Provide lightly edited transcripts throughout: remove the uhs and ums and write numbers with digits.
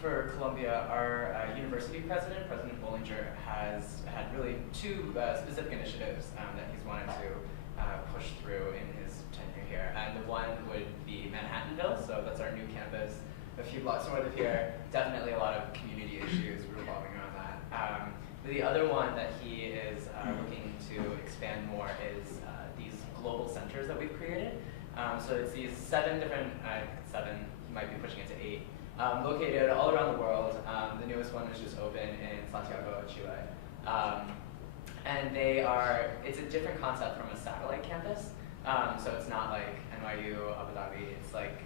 For Columbia, our university president, President Bollinger, has had really two specific initiatives that he's wanted to push through in his tenure here. And the one would be Manhattanville, so that's our new campus a few blocks north of here. Definitely a lot of community issues revolving around that. The other one that he is looking to expand more is these global centers that we've created. So it's these seven, he might be pushing it to 8, located all around the world. The newest one was just open in Santiago, Chile. And it's a different concept from a satellite campus. So it's not like NYU, Abu Dhabi. It's like,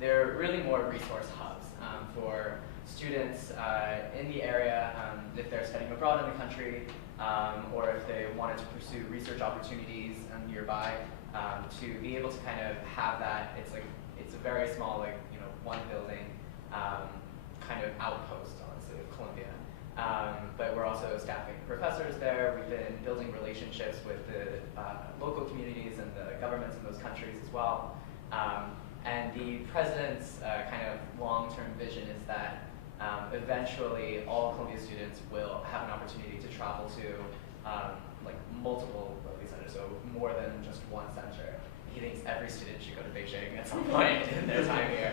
they're really more resource hubs for students in the area, if they're studying abroad in the country, or if they wanted to pursue research opportunities nearby, to be able to kind of have that. It's a very small, one building kind of outpost on the city of Columbia. But we're also staffing professors there. We've been building relationships with the local communities and the governments in those countries as well. And the president's kind of long-term vision is that eventually all Columbia students will have an opportunity to travel to multiple of these centers, so more than just one center. He thinks every student should go to Beijing at some point in their time here.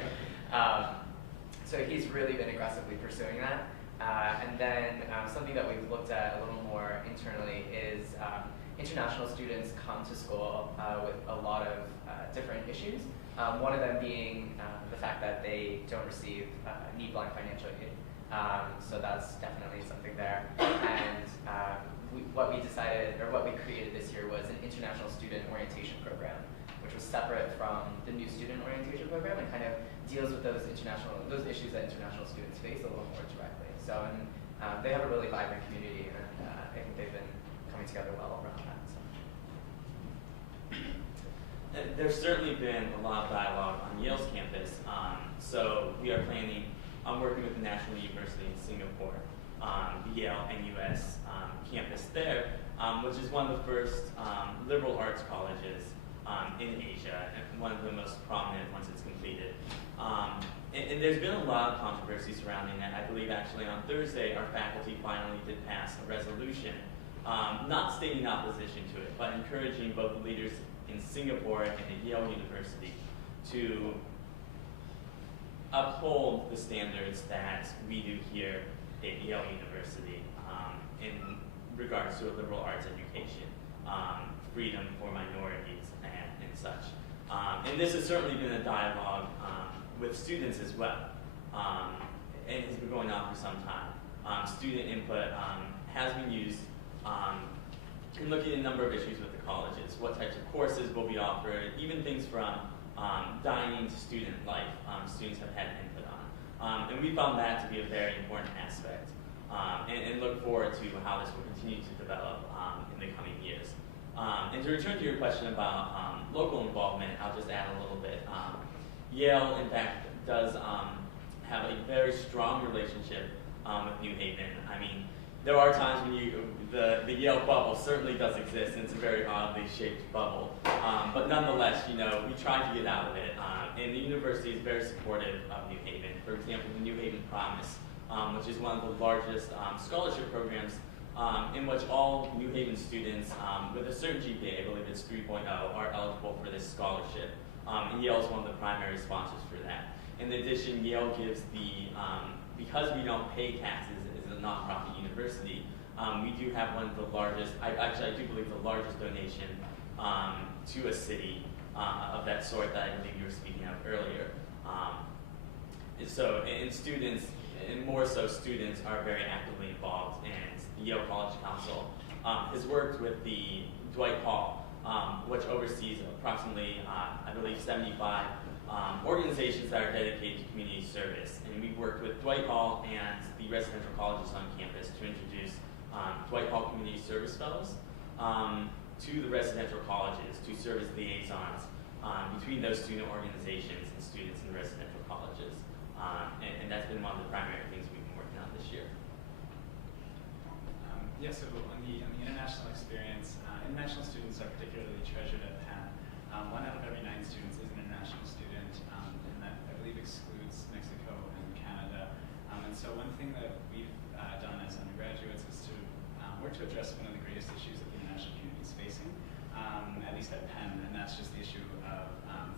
So he's really been aggressively pursuing that. And then something that we've looked at a little more internally is international students come to school with a lot of different issues. One of them being the fact that they don't receive need-blind financial aid. So that's definitely something there. And what we created this year was an international student orientation program, which was separate from the new student orientation program and kind of deals with those issues that international students face a little more directly. So they have a really vibrant community, and I think they've been coming together well around that. So. There's certainly been a lot of dialogue on Yale's campus. So we are planning on working with the National University in Singapore, the Yale NUS campus there, which is one of the first liberal arts colleges in Asia, and one of the most prominent once it's completed. And there's been a lot of controversy surrounding that. I believe actually on Thursday, our faculty finally did pass a resolution, not stating opposition to it, but encouraging both the leaders in Singapore and at Yale University to uphold the standards that we do here at Yale University in regards to a liberal arts education, freedom for minorities, and such. And this has certainly been a dialogue with students as well, and has been going on for some time. Student input has been used in looking at a number of issues with the colleges, what types of courses will be offered, even things from dining to student life, students have had input on. And we found that to be a very important aspect, and look forward to how this will continue to develop in the coming years. And to return to your question about local involvement, I'll just add a little bit. Yale, in fact, does have a very strong relationship with New Haven. I mean, there are times when the Yale bubble certainly does exist, and it's a very oddly shaped bubble. But nonetheless, we try to get out of it. And the university is very supportive of New Haven. For example, the New Haven Promise, which is one of the largest scholarship programs in which all New Haven students with a certain GPA, I believe it's 3.0, are eligible for this scholarship. And Yale is one of the primary sponsors for that. In addition, Yale gives because we don't pay taxes as a nonprofit university, we do have one of the largest, I do believe the largest donation to a city of that sort that I believe you were speaking of earlier. And students, and more so students, are very actively involved, and the Yale College Council has worked with the Dwight Hall, which oversees approximately, I believe, 75 organizations that are dedicated to community service. And we've worked with Dwight Hall and the residential colleges on campus to introduce Dwight Hall Community Service Fellows to the residential colleges to serve as liaisons between those student organizations and students in residential colleges. And that's been one of the primary things we've been working on this year. Yeah, so on the international experience, international students are particularly treasured at Penn. 1 out of every 9 students is an international student, and that I believe excludes Mexico and Canada. so one thing that we've done as undergraduates is to work to address one of the greatest issues that the international community is facing, at least at Penn, and that's just the issue of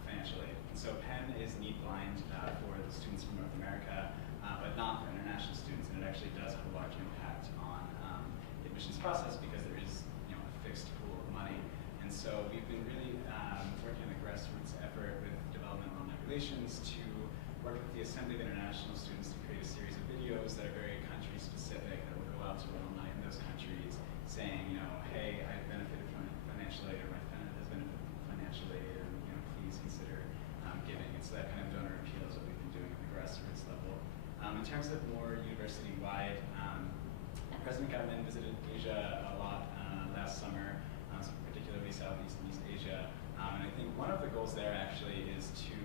financial aid. And so Penn is need blind for the students from North America, but not for international students, and it actually does have a large impact on the admissions process because there is a fixed pool of money. And so we've been really working on a grassroots effort with development alumni relations to work with the Assembly of International Students to create a series of videos that are very country specific that will go out to alumni in those countries saying, hey, I've benefited from financial aid, or my friend has benefited from financial aid, and please consider giving. And so that kind of donor appeal is what we've been doing at the grassroots level. In terms of more university-wide, President Gavin visited Asia a lot last summer, so particularly Southeast and East Asia. And I think one of the goals there actually is to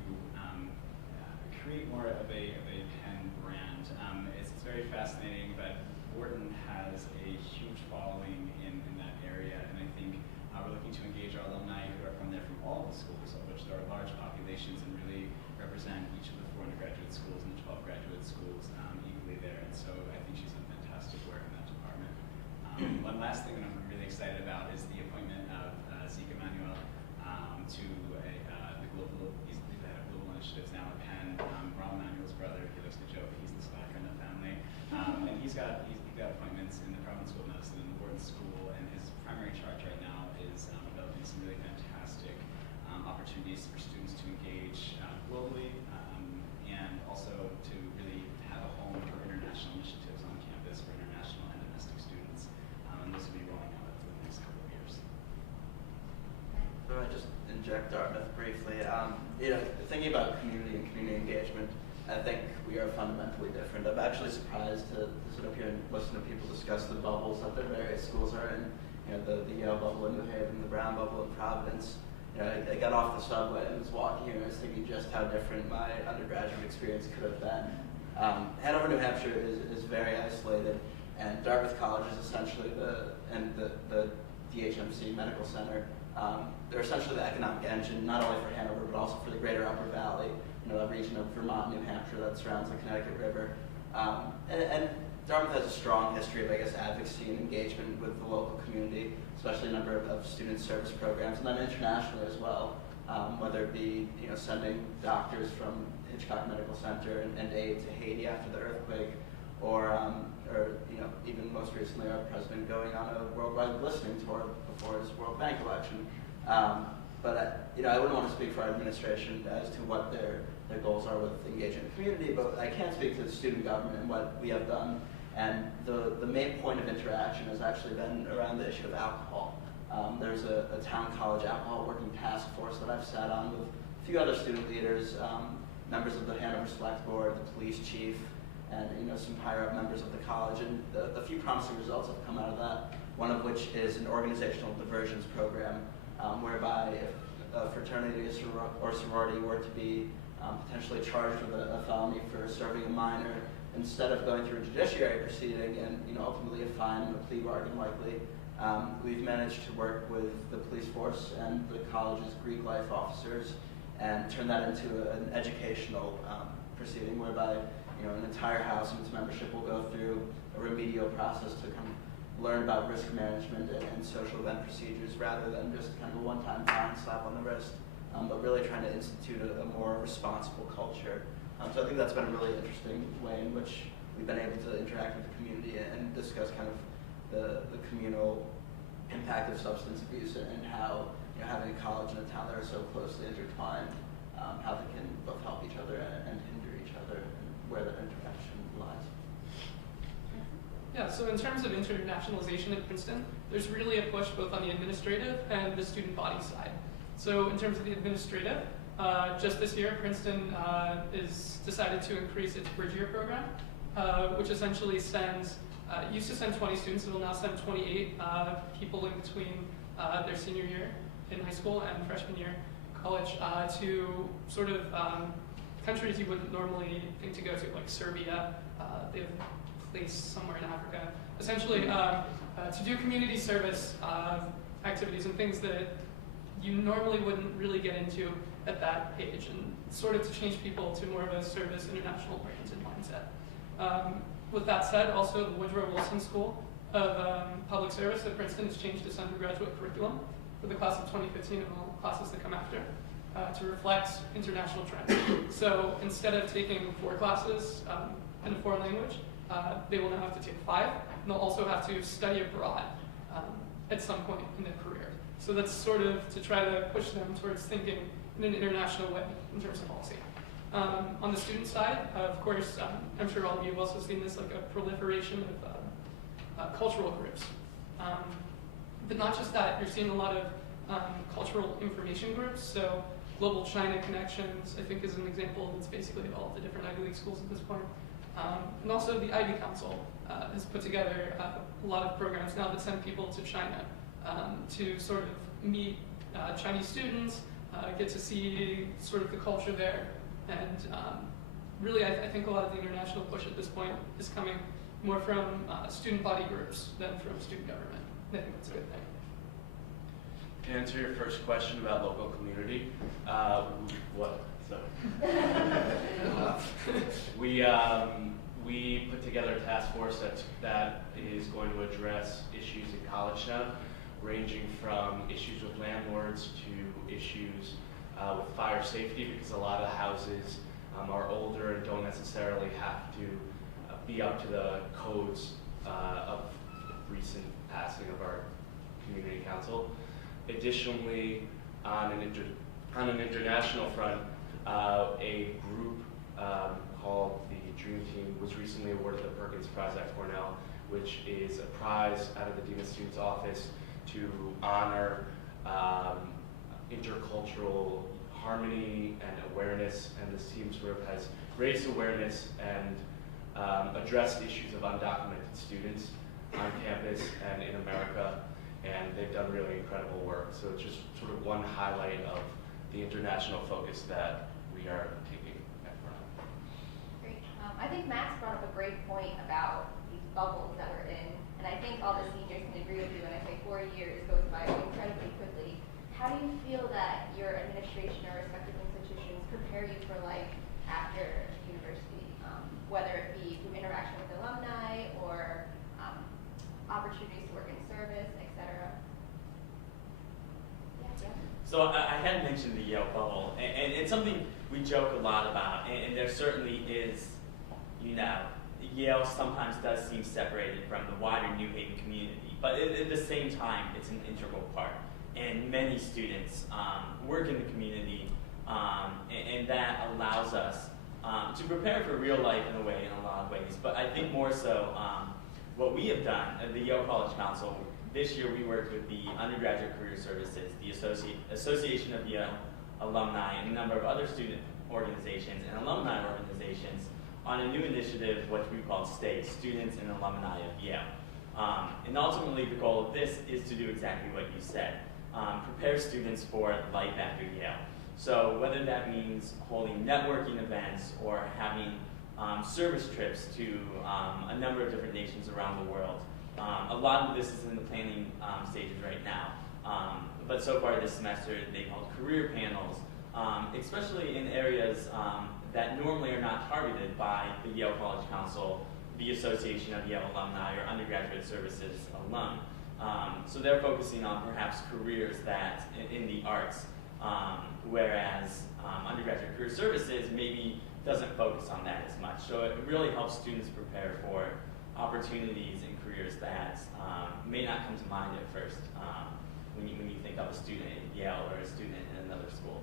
create more of a Penn brand. It's very fascinating, but Wharton has a huge following in that area, and I think we're looking to engage our alumni who are from there from all the schools, of which there are large populations, and really represent each of the 4 undergraduate schools and the 12 graduate schools equally there. And so I think she's done fantastic work in that department. One last thing that I'm really excited about is the appointment of Zeke Emanuel to the global, he's the head of global initiatives now at Penn. Rahm Emanuel's brother, he likes to joke, he's the slacker in the family. And he's got appointments in the Providence School of Medicine and the Wharton School, and his primary charge right now is developing some really fantastic opportunities for students to engage globally, and also to really have a home for international initiatives on campus for international and domestic students. And this will be rolling out for the next couple of years. So I just inject Dartmouth briefly. Thinking about community and community engagement, I think we are fundamentally different. I'm actually surprised to sit up here and listen to people discuss the bubbles that their various schools are in. The Yale bubble in New Haven, the Brown bubble in Providence. I got off the subway and was walking here and I was thinking just how different my undergraduate experience could have been. Hanover, New Hampshire is very isolated, and Dartmouth College is essentially the DHMC Medical Center. They're essentially the economic engine, not only for Hanover, but also for the greater Upper Valley, a region of Vermont, New Hampshire that surrounds the Connecticut River. And Dartmouth has a strong history of, advocacy and engagement with the local community, especially a number of student service programs, and then internationally as well, whether it be, sending doctors from Hitchcock Medical Center and aid to Haiti after the earthquake, or even most recently our president going on a worldwide listening tour before his World Bank election. But I wouldn't want to speak for our administration as to what their goals are with engaging the community, but I can speak to the student government and what we have done. And the main point of interaction has actually been around the issue of alcohol. There's a town college alcohol working task force that I've sat on with a few other student leaders, members of the Hanover Select Board, the police chief, and some higher up members of the college. And the few promising results have come out of that, one of which is an organizational diversions program, whereby if a fraternity or sorority were to be potentially charged with a felony for serving a minor, instead of going through a judiciary proceeding and ultimately a fine and a plea bargain likely, we've managed to work with the police force and the college's Greek life officers and turn that into an educational proceeding whereby an entire house and its membership will go through a remedial process to kind of learn about risk management and social event procedures rather than just kind of a one-time fine slap on the wrist, but really trying to institute a more responsible culture. So I think that's been a really interesting way in which we've been able to interact with the community and discuss kind of the communal impact of substance abuse and how having a college and a town that are so closely intertwined, how they can both help each other and hinder each other, and where that interaction lies. Yeah, so in terms of internationalization at Princeton, there's really a push both on the administrative and the student body side. So in terms of the administrative, just this year, Princeton is decided to increase its Bridge Year program, which essentially used to send 20 students, it will now send 28 people in between their senior year in high school and freshman year college to sort of countries you wouldn't normally think to go to, like Serbia. They have a place somewhere in Africa. Essentially, to do community service activities and things that you normally wouldn't really get into at that age, and sort of to change people to more of a service, international-oriented mindset. With that said, also the Woodrow Wilson School of Public Service at Princeton has changed its undergraduate curriculum for the class of 2015 and all classes that come after to reflect international trends. So instead of taking 4 classes in a foreign language, they will now have to take 5, and they'll also have to study abroad at some point in their career. So that's sort of to try to push them towards thinking in an international way in terms of policy. On the student side, of course, I'm sure all of you have also seen this, like a proliferation of cultural groups. But not just that, you're seeing a lot of cultural information groups. So Global China Connections, I think, is an example that's basically all the different Ivy League schools at this point. And also the Ivy Council has put together a lot of programs now that send people to China to sort of meet Chinese students, get to see sort of the culture there. And really, I think a lot of the international push at this point is coming more from student body groups than from student government. I think that's a good thing. To answer your first question about local community, we put together a task force that is going to address issues in college now, ranging from issues with landlords to issues with fire safety, because a lot of houses are older and don't necessarily have to be up to the codes of recent passing of our community council. Additionally, on an international front, a group called the Dream Team was recently awarded the Perkins Prize at Cornell, which is a prize out of the Dean of Students Office to honor intercultural harmony and awareness, and this team sort of has raised awareness and addressed issues of undocumented students on campus and in America, and they've done really incredible work. So it's just sort of one highlight of the international focus that we are taking at Brown. Great. I think Max brought up a great point about these bubbles that we're in, and I think all the seniors can agree with you when I say 4 years goes by incredibly quickly. How do you feel that your administration or respective institutions prepare you for life after university, whether it be through interaction with alumni or opportunities to work in service, etc.? Yeah. So I had mentioned the Yale bubble, and it's something we joke a lot about, and there certainly is, Yale sometimes does seem separated from the wider New Haven community, but at the same time, it's an integral part. And many students work in the community, and that allows us to prepare for real life in a way, in a lot of ways. But I think more so, what we have done at the Yale College Council, this year we worked with the Undergraduate Career Services, the Association of Yale Alumni, and a number of other student organizations and alumni organizations on a new initiative, what we call STAY, Students and Alumni of Yale. And ultimately the goal of this is to do exactly what you said. Prepare students for life after Yale. So whether that means holding networking events or having service trips to a number of different nations around the world. A lot of this is in the planning stages right now. But so far this semester, they've held career panels, especially in areas that normally are not targeted by the Yale College Council, the Association of Yale Alumni, or Undergraduate Services alum. So they're focusing on perhaps careers that in the arts, whereas Undergraduate Career Services maybe doesn't focus on that as much. So it really helps students prepare for opportunities and careers that may not come to mind at first when you think of a student at Yale or a student in another school.